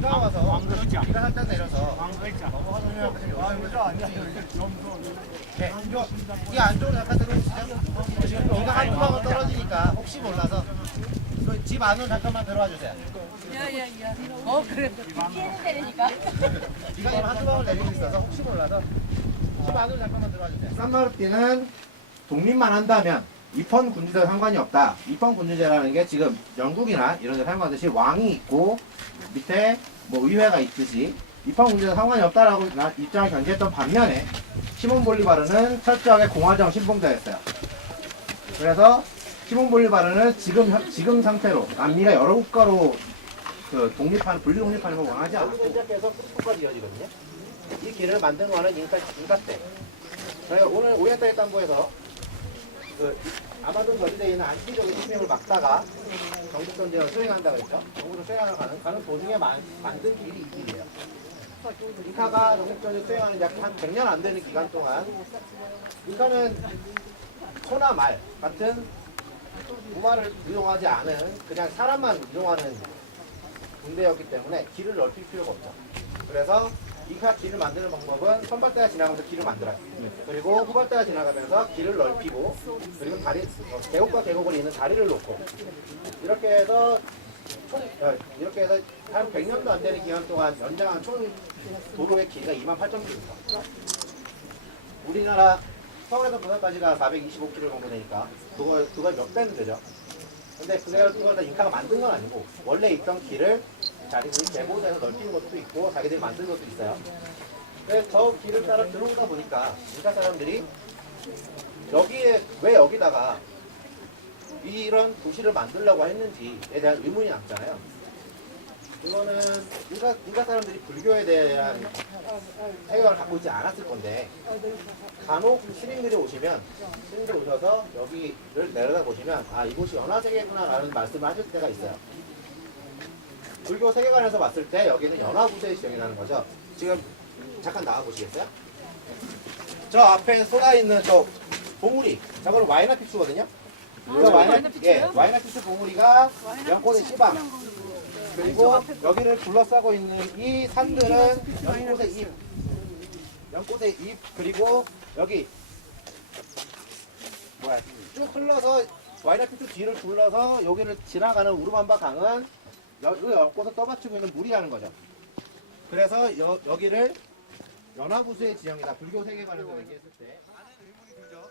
비가 와서 왕거장. 비가 살짝 내려서 왕거장. 넘어가서 왕거장 아니야. 점수. 네, 이 안쪽으로 잠깐 들어오시죠. 지금 비가 한두 방울 떨어지니까 혹시 몰라서 그 집 안으로 잠깐만 들어와 주세요. 야야야. 그래. 피해는 되니까. 비가 지금 한두 방울 내리고 있어서 혹시 몰라서 집 안으로 잠깐만 들어와 주세요. 산마르티는 독립만 한다면 입헌 군주제와 상관이 없다. 입헌 군주제라는 게 지금 영국이나 이런 데 사용하듯이 왕이 있고 밑에 뭐 의회가 있듯이 입헌 군주제와 상관이 없다라고 입장을 견지했던 반면에 시몬 볼리바르는 철저하게 공화정 신봉자였어요. 그래서 시몬 볼리바르는 지금 상태로 남미가 여러 국가로 그 분리 독립하는 걸 원하지 않고 시작해서 끝까지 이어지거든요. 이 길을 만든 거는 인카 때. 저희가 오늘 오리엔탈 담보에서 그 아마존 거리대에 있는 안티족의 침입을 막다가 정식 전쟁을 수행한다고 했죠. 정부를 수행하러 가는 도중에 만든 길이 이 길이에요. 인카가 정식 전쟁을 수행하는 약 한 100년 안 되는 기간 동안 인카는 소나 말 같은 무말을 이용하지 않은 그냥 사람만 이용하는 군대였기 때문에 길을 넓힐 필요가 없죠. 그래서 인카 길을 만드는 방법은 선발대가 지나가면서 길을 만들어요. 그리고 후발대가 지나가면서 길을 넓히고 그리고 계곡과 계곡을 잇는 다리를 놓고 이렇게 해서 한 100년도 안 되는 기간 동안 연장한 총 도로의 길이가 28,000km입니다. 우리나라 서울에서 부산까지가 425km 정도 되니까 그걸 몇 배는 되죠. 근데 그걸 다 인카가 만든 건 아니고 원래 있던 길을 자기들이 개보해서 넓히는 것도 있고 자기들이 만든 것도 있어요. 그래서 저 길을 따라 들어오다 보니까 인카 사람들이 왜 여기다가 이런 도시를 만들려고 했는지에 대한 의문이 남잖아요. 이거는 인카 사람들이 불교에 대한 세계관을 갖고 있지 않았을 건데 간혹 시민들이 오셔서 여기를 내려다 보시면 아 이곳이 연화세계구나 라는 말씀을 하실 때가 있어요. 불교 세계관에서 봤을 때 여기는 연화부세의 지형이라는 거죠. 지금 잠깐 나와 보시겠어요? 저 앞에 쏟아있는 저 봉우리 저거는 와이나픽스거든요. 와이나픽스 봉우리가 연꽃의 시방 그리고 여기를 둘러싸고 있는 이 산들은 연꽃의 잎 그리고 여기 쭉 흘러서 와이나픽스 뒤를 둘러서 여기를 지나가는 우르반바 강은 여기 연꽃을 떠받치고 있는 물이라는 거죠. 그래서 여기를 연화부수의 지형이다. 불교 세계관에서 얘기했을 때 많은 의문이 들죠.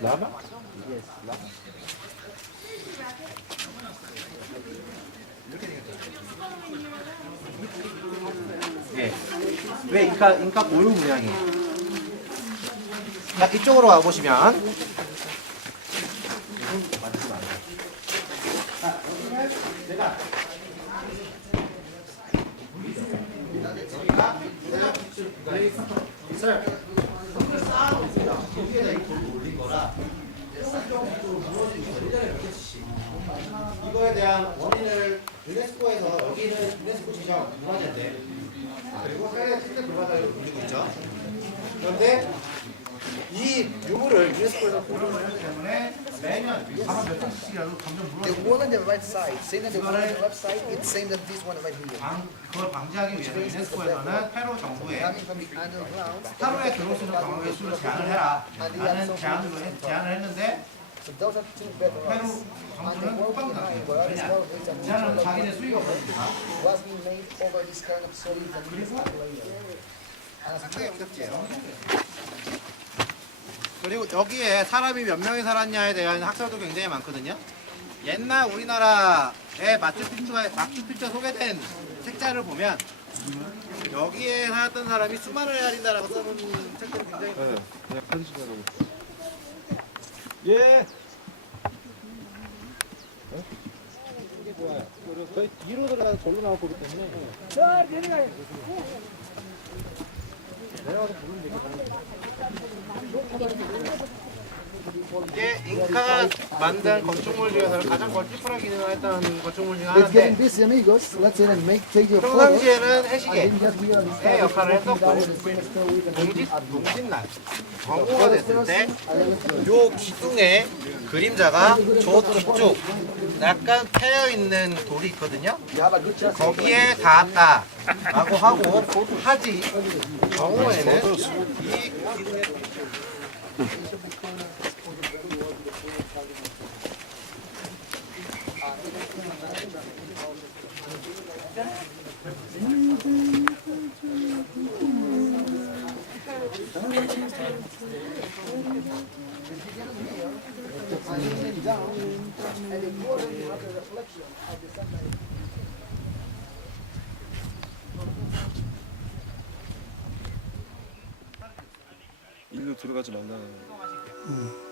라마? 예. 왜 인카 고유 문양이에요? 자, 이쪽으로 와보시면. 자, 여기는 제가 이거에 대한 원인을 유네스코에서 여기는 유네스코 지정 문화재인데 그리고 세계 침대 불가사리로 불리고 있죠. 그런데 이 유물을 유네스코에서 보존을 하기 때문에 매년 바로 몇 장씩이라도 점점 The 물어주고 one on the right side, same as the one on the left side, it's same as this one right here. 그걸 방지하기 위해서 유네스코에서는 페루 정부에 Coming from the underground, 하루에 들어올 수 있는 관광객 수를 제한을 해라 라는 제안을 했는데 so those are two bedrooms. 페루 And the 정부는 wall 호빵 behind, 당해요. where 왜냐? small bits and 제안은 자기네 수익이 없으니까. was being made over this kind of solid and this layer. 상당히 영적지예요. 그리고 여기에 사람이 몇 명이 살았냐에 대한 학설도 굉장히 많거든요. 옛날 우리나라의 마추픽추가 소개된 책자를 보면 여기에 살았던 사람이 수만을 헤아린다라고 써놓은 책들이 굉장히 많아요. 그냥 편집하라고. 예. 이게 뭐야? 저희 뒤로 들어가서 절로 나올 거기 때문에. 이게 잉카가 만든 건축물 중에서 가장 걸티프하게 기능을 했던 건축물 중 Let's get in 하나인데 busy, amigos. Let's get and take your photos. 평상시에는 And 해시계 then just we are 의 역할을 했었고 동짓 동짓날 광고가 됐을 때 요 기둥에 그림자가 저 뒤쪽 약간 패여 있는 돌이 있거든요. 거기에 닿았다라고 하고 하지 경우에는 이 기둥에 일로 들어가지 말라는.